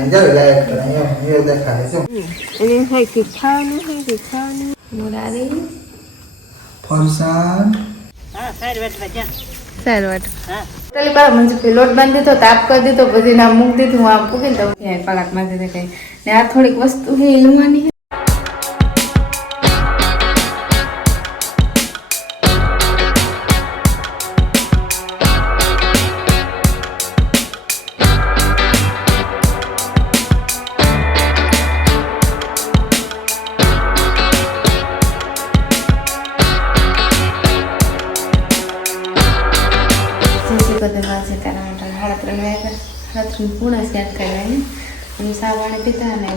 Giờ đây em દેખાય છે એને hay ખાવાનું મોરારી ફરસાણ સારવાટ તલી પર મંજુ પે લોટ બાંધી દીધો તાપ કરી દીધો પછી ના મૂક દીધું આ પૂકી દઉં ત્યાં કલાક માં દે કઈ ને આ થોડીક વસ્તુ હે લુવાની પૂર્ણ સ્યાદ કરવાની અને સાવાણે પીતા ને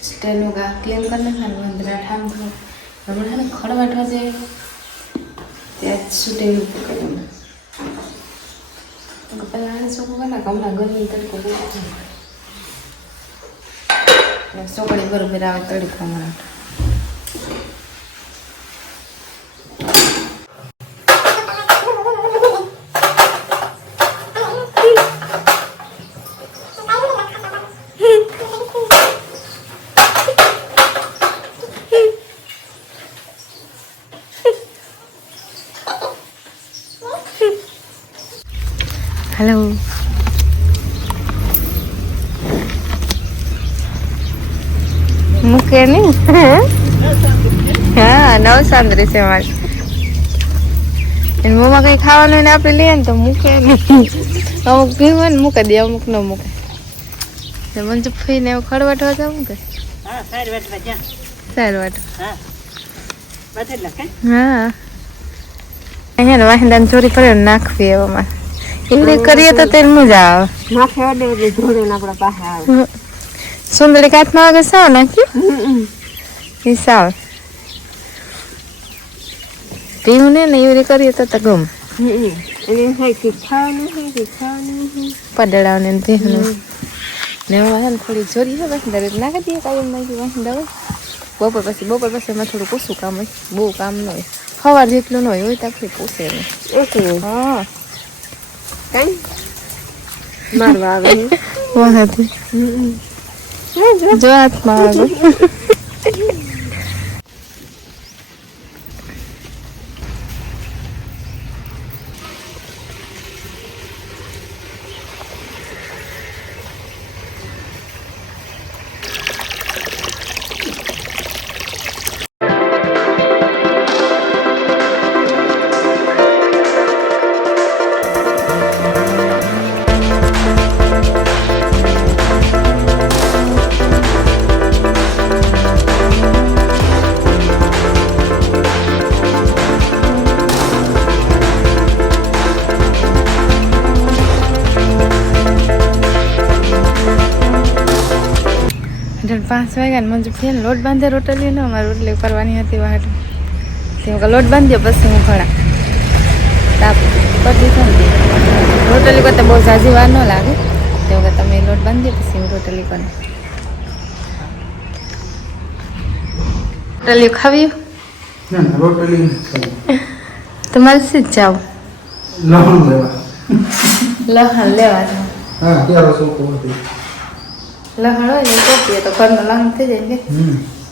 સ્ટેનું ગા ક્લીન કરી નાખવાનું અંદરા ઠામ હમણાં ને ખડવાટવા જાય ત્યાં જ સુટેલું કરવાનું પહેલાં આને ચોખ્ખું કરી નાખ હમણાં ગરમી તડકો બહુ ચોકડી બરોબર આવે તડકા માટે हेलो मुके नहीं हाँ नव सांद्री से हमारे इन मम्मा कहीं खावा ने आप ले तो मुके नहीं अमुक पीवा ने मुके दिया अमुक न मुके तो मन जब फी ने खड़वाट हो जाऊं के हां सारवाट बजा सारवाट हां बदल लके हां અહીંયા વાહિંદાને ચોરી કરે નાખવી એવામાં એમને કરીએ તો તેલ મજા આવે નાખે ઓડે એટલે જોડે ને આપડા પાસે આવે સુંદરી કાથમાં આગળ સાવ નાખ્યું એ સાવ પીવું ને એવી કરીએ તો ગમ એને થાય કે ખાવાનું પડડાવને પીવું ને એમાં થોડી ચોરી છે વાહિંદા નાખી દઈએ કાયમ નાખી વાહિંદા હોય બપોર પછી એમાં થોડું ઓછું કામ હોય બહુ કામ ન હોય સવાર જેટલું ન હોય તો આપણે પૂછે નહીં હા કઈ મારવા આવે વાહથી જો હાથમાં આવે પાંચ વાગ્યા મંજુ ફેન લોટ બાંધે રોટલી ને અમારે રોટલી કરવાની હતી વાટ તે લોટ બાંધ્યો પછી હું ઘણા તાપ કરી દીધો ને રોટલી કરતા બહુ ઝાઝી વાર ન લાગે તે વખત તમે લોટ બાંધ્યો પછી હું રોટલી કરી રોટલી ખાવી ના રોટલી તમારે શું જાવ લહણ લેવા લહણ લેવા હા ક્યાં સોકો હતી લહણ હોય ને કોપીએ તો ઘરનું લહણ થઈ જાય ને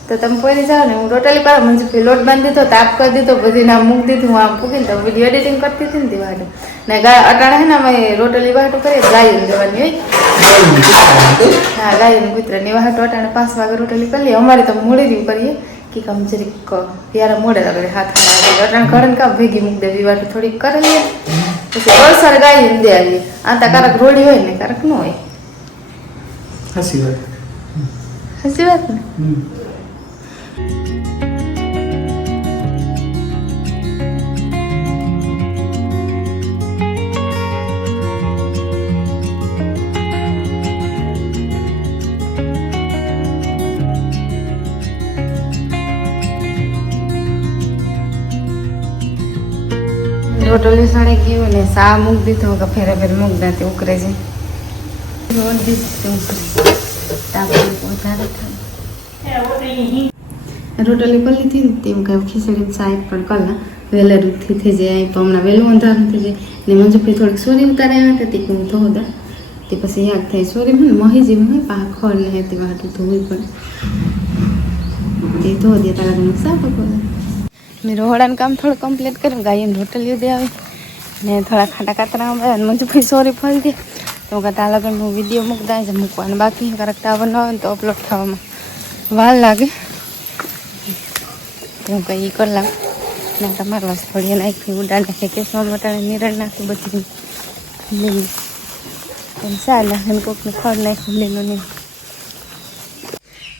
તો તમે પોઈ જાઓ ને હું રોટલી પર મંજુ પે લોટ બાંધી દીધો તાપ કરી દીધો પછી ના મૂક દીધું આમ પૂકીને તો વિડીયો એડિટિંગ કરતી હતી ને તે વાટું ને અટાણે હે ને અમે રોટલી વાટું કરીએ ગાયું દેવાની હોય હા ગાયું કૂતરાની વાટું અટાણે 5 વાગે રોટલી કરી લઈએ અમારે તો મોડી દીવ કરીએ કે કામ જરીક ત્યારે મોડે લાગે હાથ ખરાબ અટાણે ઘરે કામ ભેગી મૂક દેવી વાટું થોડીક કરી લઈએ પછી વરસાદ ગાયું દે આવીએ આ તો કારક રોડી હોય ને કારક ન હોય હસી વાત ને રોટલી સળે ગયું ને સા મૂક દીધો કે ફેરે ફેર મૂક દાતી ઉકરે છે રોટ દીધું રોટલી પલ્લી હતી ને તેમ કહ્યું ખીચડી સાહેબ પણ કલા વહેલા રૂપથી થઈ જાય હમણાં વહેલું અંધારું થઈ જાય ને મંજુભાઈ થોડીક સોરી ઉતારે આવ્યા હતા તે હું ધોદા તે પછી યાદ થાય સોરી મને મહી જેવું હોય પા ખોર ને તે વાટું ધોવી પડે તે ધો દે તારા ઘરનું સાફ કરે મેં રોહડાનું કામ થોડું કમ્પ્લીટ કર્યું ગાયને રોટલીઓ દે આવે ને થોડા ખાટા કાતરા આવે મને પછી સોરી ફરી દે તો કહેતા આ લગનનું વિડીયો મૂકતા છે મૂકવાનું બાકી કરેક્ટ આવવાનું આવે ને તો અપલોડ થવામાં વાર લાગે હું કંઈ એ કરી લાવું ના તમારે વાસ થોડી નાખી ઉડા નાખી કેસમાં મટાને નિરણ નાખી બધી લીલી એમ ચાલે અને કોકને ખડ નાખી લીલું નહીં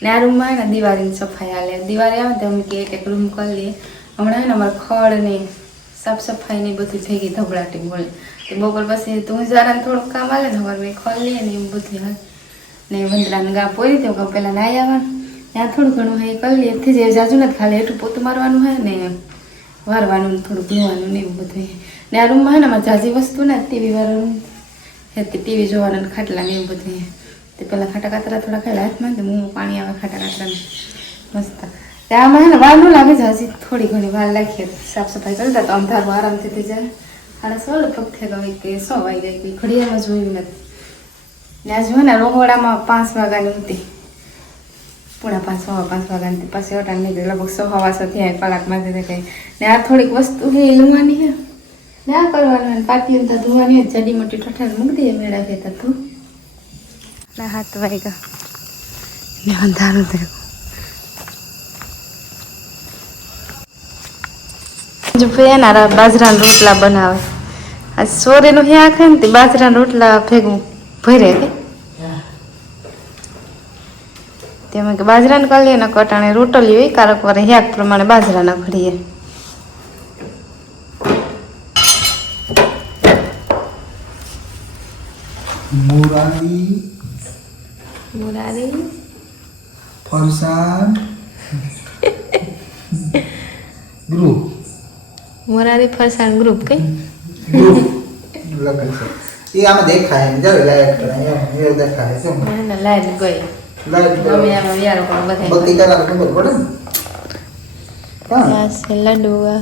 ને આ રૂમમાં ને દિવાળીની સફાઈ હાલે દિવાળી આવે તો અમે કે એક રૂમ કરી લઈએ હમણાં ને અમારે ખડ ને સાફ સફાઈ ને બધું થઈ ગઈ ધબડાટી બોલે તો બપોર પછી તું જારાને થોડુંક કામ હાલે ને અમારે મેં ખોલ લઈએ ને એવું બધું હાલ ને વંદરાને ગા પોરી તો પહેલાં નાહી આવવાનું ત્યાં થોડું ઘણું હા કરી લઈએ એથી જ જાજુ નથી ખાલી એટલું પોતું મારવાનું હોય ને વારવાનું થોડુંક ધોવાનું ને એવું બધું ને આ રૂમમાં હોય ને અમારે જાજી વસ્તુ ને ટીવી વાળવાનું ટીવી જોવાનું ખાટલા ને એવું બધું તે પહેલાં ખાટા કાતરા થોડા ખાઈ હાથમાં તો મોં પાણી આવે ખાટા કાતરાને મસ્ત આમાં હે ને વાર ન લાગે છે હજી થોડી ઘણી વાર લાગીએ સાફ સફાઈ કરતા તો અંધારું આરામથી થઈ જાય 16:30 થયા ગઈ કે 6 વાગી ગઈ ઘડિયાળમાં જોયું નથી ને આજ હોય ને રોહોડામાં 5 વાગ્યાની હતી 4:30 5 વાગ્યાની પાછી અટાણ નીકળી લગભગ 6:15 થયા કલાકમાં કંઈ ને આ થોડીક વસ્તુ છે એ લેવાની છે ને આ કરવાનું ને પાટીઓ તો ધોવાની જડી મોટી ઠઠાર મૂકી દઈએ મેળા કહેતા તું ના 7 વાગ્યા ને અંધારું થયું જો પેનારા બાજરાના રોટલા બનાવે આ સોરેનું હે આખે ને તે બાજરાના રોટલા ભેગું ભરે કે તેમાં કે બાજરાને કરી લઈએ ને કટાણે રોટલી હોય કારક વારે હેક પ્રમાણે બાજરાના ઘડીએ મુરારી ફરસાણ ગ્રુપ મોરારી ફરસાણ ગ્રુપ કઈ લગાય છે એ આમાં દેખાય ને જરા લાઈટ કરે એ દેખાય છે મને લાઈટ ગઈ લાઈટ અમે આમાં યાર પણ બધા બત્તી કરા ખબર પડે ને આ છે લાડવા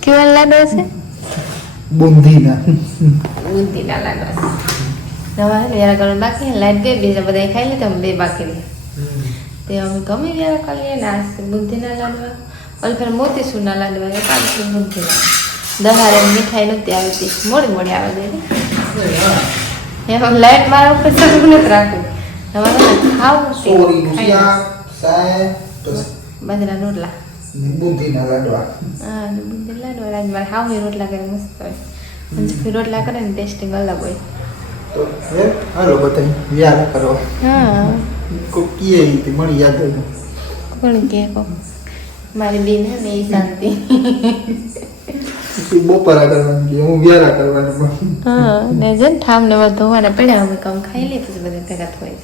કેવા લાડવા છે બુંદીના લાડવા છે નવા યાર કરવાનું બાકી લાઈટ ગઈ બીજા બધા ખાઈ લીધા બે બાકી રહી તે અમે ગમે યાર કરી લઈએ ને આ બુંદીના લાડવા ઓલફેર મોતીસૂરના લાડવા એ 5 બુંદીના દહારે મીઠાઈ નહોતી આવતી મોડી આવે દે એમાં લાઈટ મારા ઉપર સગું નથી રાખવું તમારે ખાવું બાજરા રોટલા બુંદીના લાડવા હા બુંદી લાડવા રાજ મારે હાવની રોટલા કરે મસ્ત હોય પંચફી રોટલા કરે ને ટેસ્ટિંગ અલગ હોય તો હે હાલો બતાઈ યાદ કરો હા કોકીએ ઈ મળી યાદ આવ્યું કોણ કે કો મારી બેન હે ને એ શાંતિ તું બપોરા કરવાની હું વ્યારા કરવાની હા ને જન ઠામ ને બધું ધોવાના પડ્યા અમે કામ ખાઈ લે પછી બધા ભેગા થવાય